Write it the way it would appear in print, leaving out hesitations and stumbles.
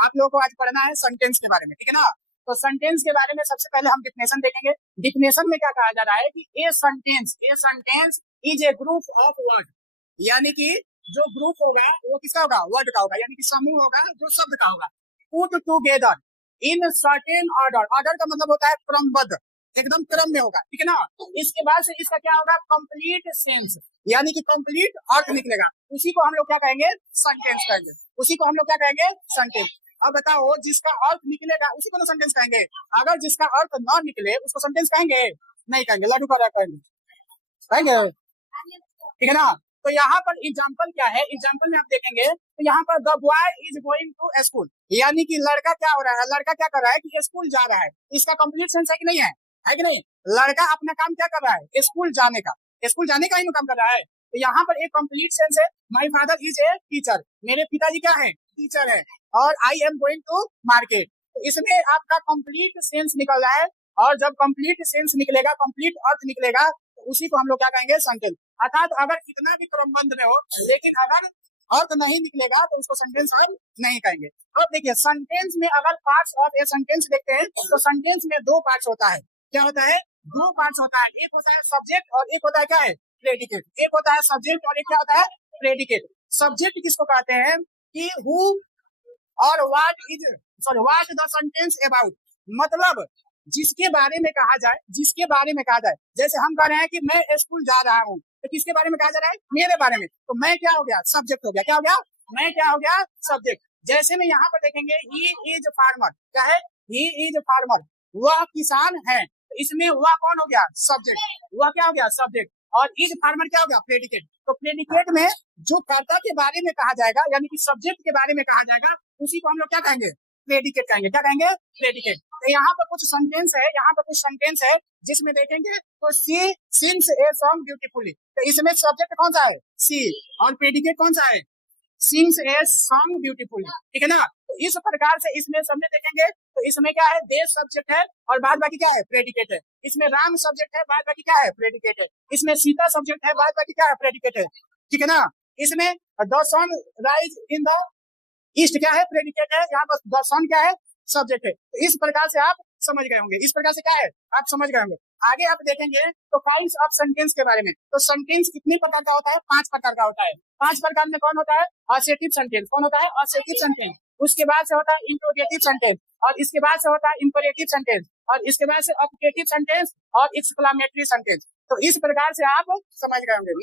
आप लोगों को आज पढ़ना है सेंटेंस के बारे में, ठीक है ना। तो सेंटेंस के बारे में सबसे पहले हम डिफिनेशन देखेंगे। डिफिनेशन में क्या कहा जा रहा है कि a sentence is a group of word, यानी कि जो ग्रुप होगा वो किसका होगा, वर्ड का होगा, यानी कि समूह होगा जो शब्द का होगा। Put together in certain order, order का मतलब होता है क्रमबद्ध, एकदम क्रम में होगा, ठीक है ना। इसके बाद से इसका क्या होगा, कंप्लीट सेंस, यानी कि कंप्लीट अर्थ निकलेगा, उसी को हम लोग क्या कहेंगे, सेंटेंस कहेंगे, उसी को हम लोग क्या कहेंगे, सेंटेंस। अब बताओ, जिसका अर्थ निकलेगा उसी को ना सेंटेंस कहेंगे, अगर जिसका अर्थ ना निकले उसको सेंटेंस कहेंगे, नहीं कहेंगे, लाडू का कहेंगे, ठीक है ना। तो यहाँ पर एग्जाम्पल क्या है, एग्जाम्पल में आप देखेंगे तो यहाँ पर the boy is going to school, यानी कि लड़का क्या हो रहा है, लड़का क्या कर रहा है कि स्कूल जा रहा है। इसका कंप्लीट सेंस है कि नहीं है कि नहीं। लड़का अपना काम क्या कर रहा है, स्कूल जाने का, स्कूल जाने का ही काम कर रहा है। तो यहाँ पर एक कंप्लीट सेंस है, my father is a teacher, मेरे पिताजी क्या है, टीचर है, और I am going to market. तो इसमें आपका कंप्लीट सेंस निकल रहा है, और जब कंप्लीट सेंस निकलेगा, कंप्लीट अर्थ निकलेगा, तो उसी को हम लोग क्या कहेंगे, सेंटेंस। अर्थात अगर कितना भी क्रमबद्ध में हो, लेकिन अगर अर्थ नहीं निकलेगा तो उसको सेंटेंस हम नहीं कहेंगे। अब देखिए, सेंटेंस में अगर पार्ट्स ऑफ ए सेंटेंस देखते हैं तो सेंटेंस में दो पार्ट्स होता है। क्या होता है, दो पार्ट्स होता है, एक होता है सब्जेक्ट और एक होता है क्या है, प्रेडिकेट। एक होता है सब्जेक्ट और एक क्या होता है, प्रेडिकेट। सब्जेक्ट किसको कहते हैं कि हु और व्हाट द सेंटेंस अबाउट, मतलब जिसके बारे में कहा जाए, जिसके बारे में कहा जाए। जैसे हम कह रहे हैं कि मैं स्कूल जा रहा हूँ, तो किसके बारे में कहा जा रहा है, मेरे बारे में। तो मैं क्या हो गया, सब्जेक्ट हो गया, क्या हो गया, मैं क्या हो गया, सब्जेक्ट। जैसे में यहाँ पर देखेंगे ही इज फार्मर, क्या है, ही इज फार्मर, वह किसान है, तो इसमें वह कौन हो गया, सब्जेक्ट, वह क्या हो गया, सब्जेक्ट, और इज फार्मर क्या हो गया, प्रेडिकेट। तो प्रेडिकेट में जो कर्ता के बारे में कहा जाएगा, यानी कि सब्जेक्ट के बारे में कहा जाएगा, उसी को हम लोग क्या कहेंगे, प्रेडिकेट कहेंगे। क्या कहेंगे, प्रेडिकेट। तो यहाँ पर कुछ सेंटेंस है, यहाँ पर कुछ सेंटेंस है जिसमें देखेंगे तो सी सिंग्स ए सॉन्ग ब्यूटीफुली, तो इसमें सब्जेक्ट कौन सा है, सी, और प्रेडिकेट कौन सा है, सिंग्स ए सॉन्ग ब्यूटीफुली, ठीक है ना। तो इस प्रकार से इसमें सबने देखेंगे तो इसमें क्या है, दे सब्जेक्ट है और बाद बाकी क्या है, प्रेडिकेट है। इसमें राम सब्जेक्ट है, बाद बाकी क्या है, प्रेडिकेट है। इसमें सीता सब्जेक्ट है, बाद बाकी क्या है, प्रेडिकेट है, ठीक है ना। इसमें the sun rise in the east क्या है, प्रेडिकेट है, यहाँ पर द सन क्या है, सब्जेक्ट है। तो इस प्रकार से आप समझ गए होंगे, इस प्रकार से क्या है, आप समझ गए होंगे। आगे आप देखेंगे तो काइंड्स ऑफ सेंटेंस के बारे में। तो सेंटेंस कितने प्रकार का होता है, 5 प्रकार का होता है। 5 प्रकार में कौन होता है, असर्टिव सेंटेंस, कौन होता है, असर्टिव सेंटेंस। उसके बाद से होता है इंट्रोगेटिव सेंटेंस, और इसके बाद से होता है इंपेरेटिव सेंटेंस, और इसके बाद से ऑब्जेक्टिव सेंटेंस और एक्सक्लेमेटरी सेंटेंस। तो इस प्रकार से आप समझ गए होंगे।